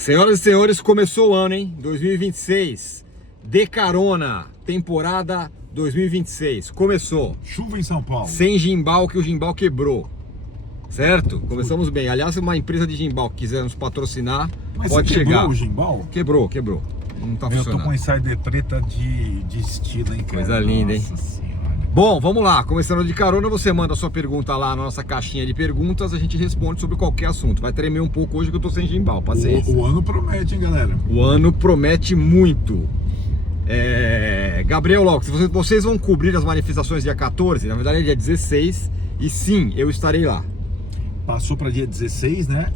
Senhoras e senhores, começou o ano, hein? 2026. De carona, temporada 2026. Começou. Chuva em São Paulo. Sem gimbal, que o gimbal quebrou. Certo? Começamos bem. Aliás, se uma empresa de gimbal que quiser nos patrocinar, Mas pode você chegar. Quebrou o gimbal? Quebrou. Não tá Eu tô funcionando. com insider preta de estilo, hein, cara? Coisa linda, hein? Nossa senhora. Bom, vamos lá. Começando de carona, você manda a sua pergunta lá na nossa caixinha de perguntas, a gente responde sobre qualquer assunto. Vai tremer um pouco hoje que eu tô sem gimbal, paciência. O ano promete, hein, galera? O ano promete muito. Gabriel Lopes, vocês vão cobrir as manifestações dia 14, na verdade é dia 16, e sim, eu estarei lá. Passou para dia 16, né?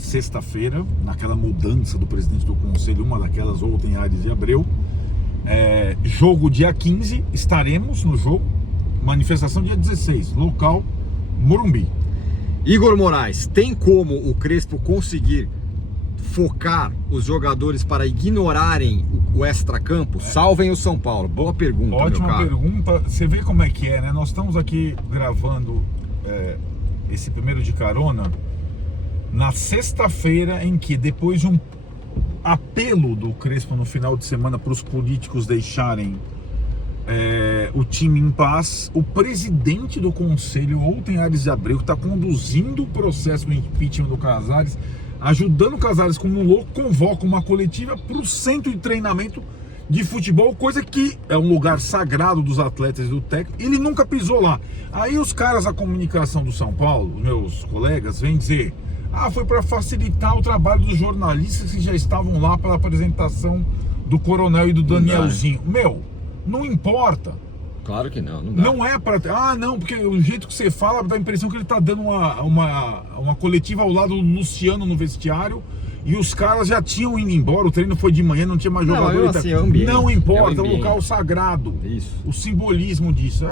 Sexta-feira, naquela mudança do presidente do conselho, uma daquelas outra em Aires e Abreu. Jogo dia 15, estaremos no jogo. Manifestação dia 16, local Morumbi. Igor Moraes, tem como o Crespo conseguir focar os jogadores para ignorarem o extracampo? Salvem o São Paulo. Boa pergunta, Ótima meu caro. pergunta. Você vê como é que é, né? Nós estamos aqui gravando esse primeiro de carona na sexta-feira, em que depois de um apelo do Crespo no final de semana para os políticos deixarem o time em paz, o presidente do conselho, Outem Aires de Abreu, que está conduzindo o processo do impeachment do Casares, ajudando o Casares como um louco, convoca uma coletiva para o centro de treinamento de futebol, coisa que é um lugar sagrado dos atletas e do técnico. Ele nunca pisou lá. Aí os caras da comunicação do São Paulo, meus colegas, vêm dizer: foi para facilitar o trabalho dos jornalistas que já estavam lá pela apresentação do Coronel e do Danielzinho. Não importa. Claro que não dá. Não é para... não, porque o jeito que você fala dá a impressão que ele tá dando uma coletiva ao lado do Luciano no vestiário e os caras já tinham ido embora, o treino foi de manhã, não tinha mais jogador. Assim, é o ambiente, não importa, é um local sagrado. Isso. O simbolismo disso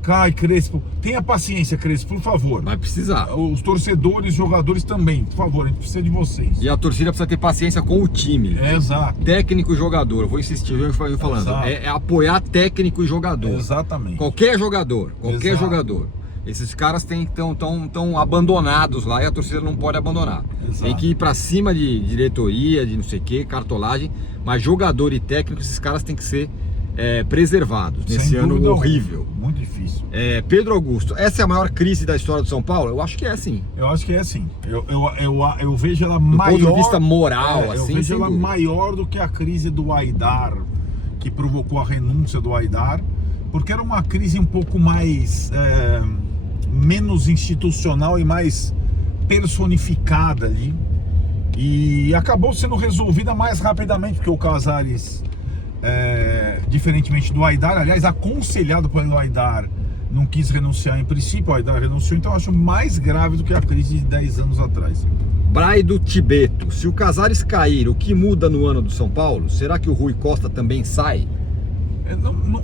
Cai, Crespo, tenha paciência, Crespo, por favor. Vai precisar. Os torcedores, jogadores também, por favor, a gente precisa de vocês. E a torcida precisa ter paciência com o time. Exato. Técnico e jogador, eu vou insistir, eu venho falando. É apoiar técnico e jogador. Exatamente. Qualquer jogador. Esses caras estão abandonados lá e a torcida não pode abandonar. Exato. Tem que ir pra cima de diretoria, de não sei o que, cartolagem. Mas jogador e técnico, esses caras têm que ser preservados nesse ano horrível. Muito difícil. Pedro Augusto, essa é a maior crise da história do São Paulo? Eu acho que é sim. Eu acho que é assim. Eu vejo ela maior. Do ponto de vista moral, eu assim, vejo ela dúvida. maior do que a crise do Aidar, que provocou a renúncia do Aidar, porque era uma crise um pouco mais menos institucional e mais personificada ali. E acabou sendo resolvida mais rapidamente, porque o Casares, diferentemente do Aidar, aliás, aconselhado pelo Aidar, não quis renunciar em princípio, o Aidar renunciou, então eu acho mais grave do que a crise de 10 anos atrás. Braido Tibeto, se o Casares cair, o que muda no ano do São Paulo? Será que o Rui Costa também sai?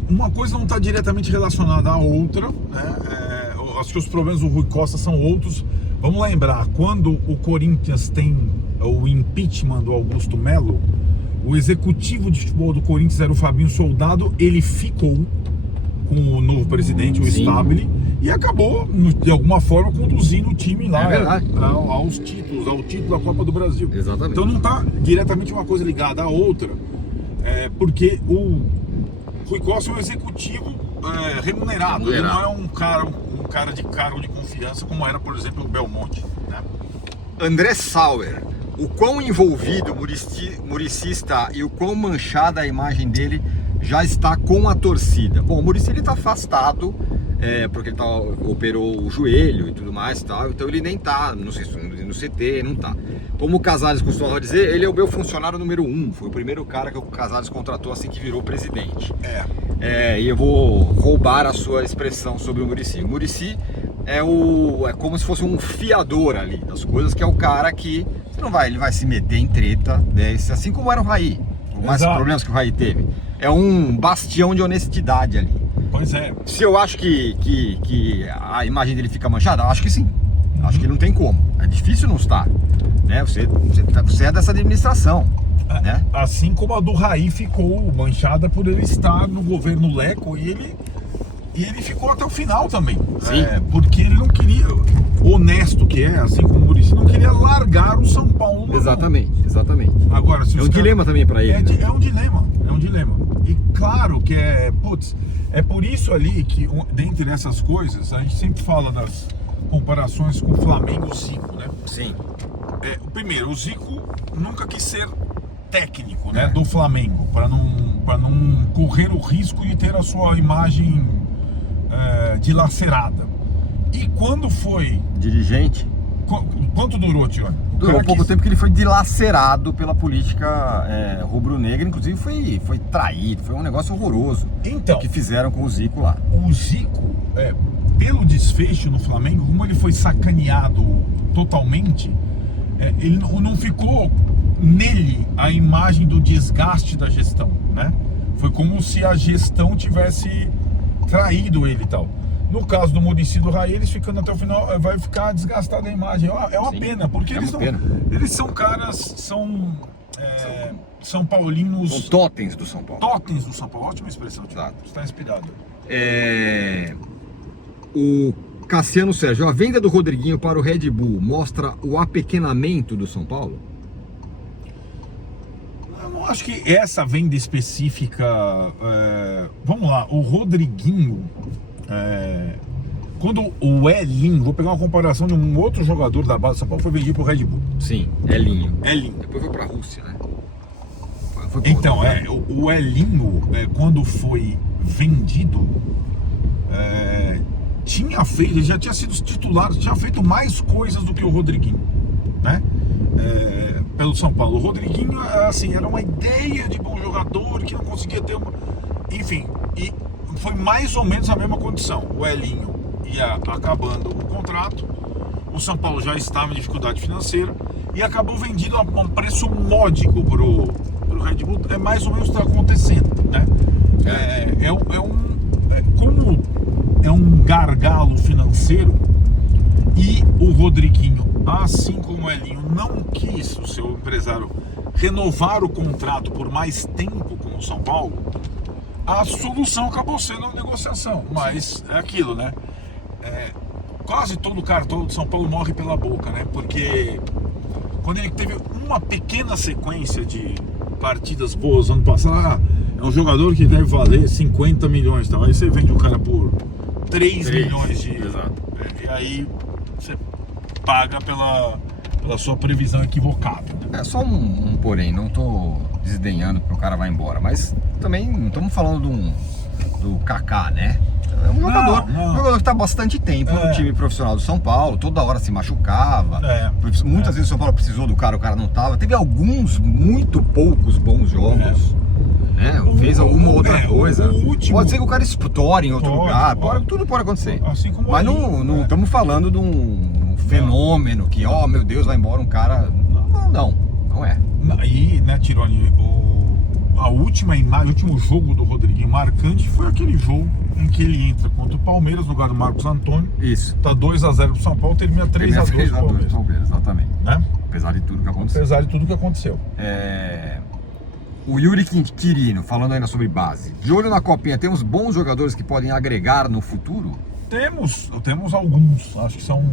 Uma coisa não está diretamente relacionada à outra, né? Acho que os problemas do Rui Costa são outros. Vamos lembrar, quando o Corinthians tem o impeachment do Augusto Melo, o executivo de futebol do Corinthians era o Fabinho Soldado, ele ficou com o novo presidente, o Stabile, e acabou, de alguma forma, conduzindo o time lá ao título da Copa do Brasil. Exatamente. Então não está diretamente uma coisa ligada à outra, porque o Rui Costa é um executivo remunerado, ele não é um cara de cargo de confiança como era, por exemplo, o Belmonte, né? André Sauer, o quão envolvido o muricista e o quão manchada a imagem dele já está com a torcida? Bom, o Muricy está afastado, porque ele operou o joelho e tudo mais, tal, então ele nem está no CT, não está. Como o Casares costumava dizer, ele é o meu funcionário número 1, foi o primeiro cara que o Casares contratou assim que virou presidente. E eu vou roubar a sua expressão sobre o Muricy. O Muricy é como se fosse um fiador ali das coisas, que é o cara que ele vai se meter em treta, assim como era o Raí, por mais problemas que o Raí teve. É um bastião de honestidade ali. Pois é. Se eu acho que a imagem dele fica manchada, acho que sim. Acho que não tem como. É difícil não estar, né? Você é dessa administração, né? Assim como a do Raí ficou manchada por ele estar no governo Leco, e ele ficou até o final também. Sim. Porque ele não queria. honesto que é, assim como o Muricy, não queria largar o São Paulo. Exatamente. Agora, se É os um dilema também para ele. Né? É um dilema. E claro que é por isso ali que, dentre essas coisas, a gente sempre fala das comparações com o Flamengo e o Zico, né? Sim. Primeiro, o Zico nunca quis ser técnico, né, do Flamengo, para não correr o risco de ter a sua imagem dilacerada. E quando foi dirigente, quanto durou, Tione? Durou pouco tempo, que ele foi dilacerado pela política rubro-negra, inclusive foi traído, foi um negócio horroroso. Então, o que fizeram com o Zico lá. O Zico, pelo desfecho no Flamengo, como ele foi sacaneado totalmente, ele não ficou nele a imagem do desgaste da gestão, né? Foi como se a gestão tivesse traído ele e tal. No caso do Muricy e do Raí, eles ficando até o final, vai ficar desgastada a imagem. É uma pena, porque eles são caras, são paulinos. São totens do São Paulo. Totens do São Paulo, ótima expressão, Thiago. Você está inspirado. O Cassiano Sérgio, a venda do Rodriguinho para o Red Bull mostra o apequenamento do São Paulo? Eu não acho que essa venda específica. Vamos lá, o Rodriguinho. Quando o Elinho, vou pegar uma comparação de um outro jogador da base do São Paulo, foi vendido pro Red Bull. Sim, Elinho. Depois foi pra Rússia, né? Então, o Elinho, quando foi vendido, ele já tinha sido titular, tinha feito mais coisas do que o Rodriguinho, né? Pelo São Paulo. O Rodriguinho, assim, era uma ideia de bom jogador que não conseguia ter uma. Enfim, e foi mais ou menos a mesma condição. O Elinho ia acabando o contrato, o São Paulo já estava em dificuldade financeira e acabou vendido a um preço módico pro Red Bull. É mais ou menos o que está acontecendo, né? Como é um gargalo financeiro e o Rodriguinho, assim como o Elinho, não quis, o seu empresário, renovar o contrato por mais tempo com o São Paulo, a solução acabou sendo a negociação. Mas é aquilo, né? Quase todo cartola do São Paulo morre pela boca, né? Porque quando ele teve uma pequena sequência de partidas boas ano passado, é um jogador que deve valer 50 milhões, tá? Aí você vende o cara por 3 milhões de... Exato. E aí você paga pela sua previsão equivocada, né? É só um porém, não tô desdenhando porque o cara vai embora, mas também não estamos falando do Kaká, né? É um jogador, um jogador que está há bastante tempo no time profissional do São Paulo, toda hora se machucava, muitas vezes o São Paulo precisou do cara, o cara não estava, teve muito poucos bons jogos, né? Fez alguma outra coisa, pode ser que o cara estoure em outro lugar, tudo pode acontecer, assim como mas não estamos falando de um fenômeno que, meu Deus, vai embora um cara, não é. E, né, Tironi, o último jogo do Rodriguinho marcante foi aquele jogo em que ele entra contra o Palmeiras, no lugar do Marcos Antônio. Isso. Tá 2-0 pro São Paulo, termina 3-2 pro Palmeiras. Exatamente. Né? Apesar de tudo que aconteceu. O Yuri Quirino, falando ainda sobre base. De olho na copinha, temos bons jogadores que podem agregar no futuro? Temos alguns. Acho que são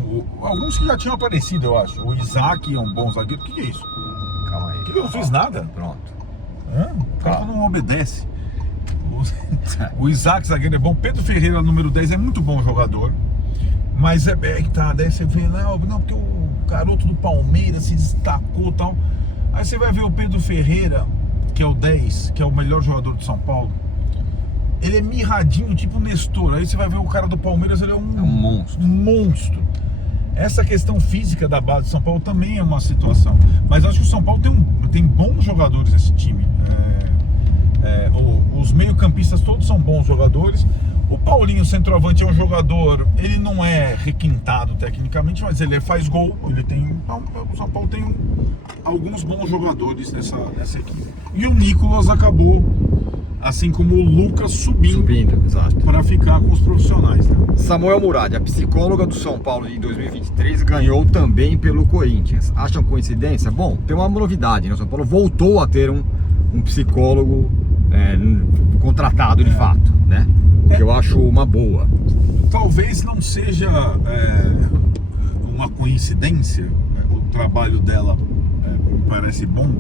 alguns que já tinham aparecido, eu acho. O Isaac é um bom zagueiro. O que é isso? Calma aí. Que eu não fiz nada. Pronto. O cara não obedece. O Isaac zagueiro é bom. Pedro Ferreira, número 10, é muito bom jogador. Mas daí você vê, não, porque o garoto do Palmeiras se destacou e tal. Aí você vai ver o Pedro Ferreira, que é o 10, que é o melhor jogador de São Paulo. Ele é mirradinho, tipo Nestor. Aí você vai ver o cara do Palmeiras, ele é um monstro. Essa questão física da base de São Paulo também é uma situação. Mas eu acho que o São Paulo tem bons jogadores nesse time. Os meio-campistas todos são bons jogadores. O Paulinho, centroavante, é um jogador, ele não é requintado tecnicamente, mas ele faz gol. O São Paulo tem alguns bons jogadores nessa equipe. E o Nicolas acabou, assim como o Lucas, subindo para ficar com os profissionais, né? Samuel Murad, a psicóloga do São Paulo de 2023, ganhou também pelo Corinthians. Acham coincidência? Bom, tem uma novidade, né? O São Paulo voltou a ter um psicólogo contratado de fato, né? O que eu acho uma boa. Talvez não seja uma coincidência, o trabalho dela me parece bom.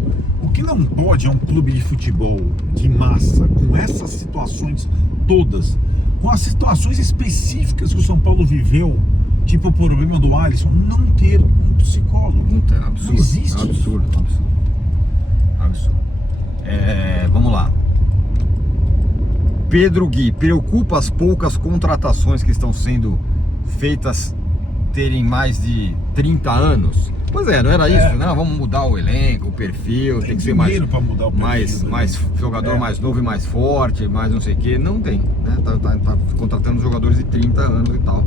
O que não pode é um clube de futebol de massa, com essas situações todas, com as situações específicas que o São Paulo viveu, tipo o problema do Alisson, não ter um psicólogo. Não tem, absurdo. Não existe. Absurdo. Vamos lá. Pedro Gui, preocupa as poucas contratações que estão sendo feitas terem mais de 30 anos? Pois é, não era isso, né? Vamos mudar o elenco, o perfil, tem que ser mais, pra mudar o perfil, mais jogador mais novo e mais forte, mais não sei o que. Não tem, né? Tá contratando jogadores de 30 anos e tal,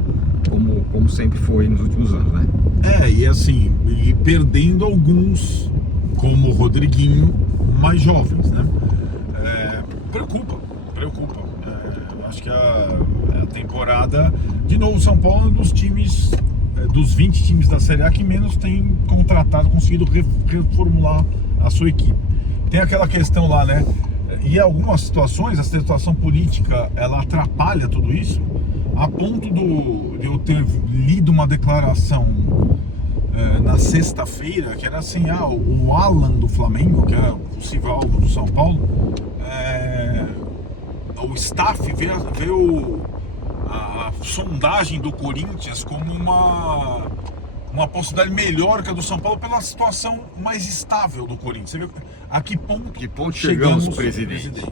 como sempre foi nos últimos anos, né? E assim, e perdendo alguns, como o Rodriguinho, mais jovens, né? Preocupa. Acho que a temporada, de novo, São Paulo é um dos times, dos 20 times da Série A que menos tem contratado, conseguido reformular a sua equipe. Tem aquela questão lá, né? E em algumas situações, a situação política, ela atrapalha tudo isso, a ponto de eu ter lido uma declaração na sexta-feira, que era assim, o Alan do Flamengo, que era o possível alvo do São Paulo, o staff vê a sondagem do Corinthians como uma possibilidade melhor que a do São Paulo pela situação mais estável do Corinthians. Você vê a que ponto chegamos, presidente?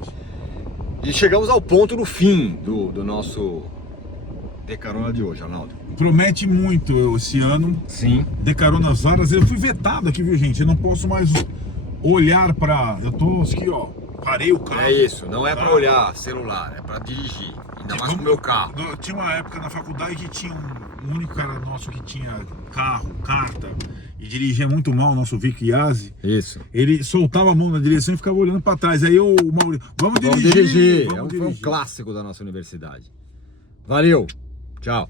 E chegamos ao ponto no fim do nosso De Carona de hoje, Arnaldo. Promete muito esse ano. Sim. De Carona várias. Eu fui vetado aqui, viu, gente? Eu não posso mais olhar pra... Eu tô aqui, ó. Parei o carro. É isso, não é pra olhar celular, é pra dirigir. Ainda mais com o meu carro. Tinha uma época na faculdade que tinha um único cara nosso que tinha carro, carta, e dirigia muito mal o nosso Vic Yazzi. Isso. Ele soltava a mão na direção e ficava olhando pra trás. Aí o Maurício, vamos dirigir. Foi um clássico da nossa universidade. Valeu, tchau.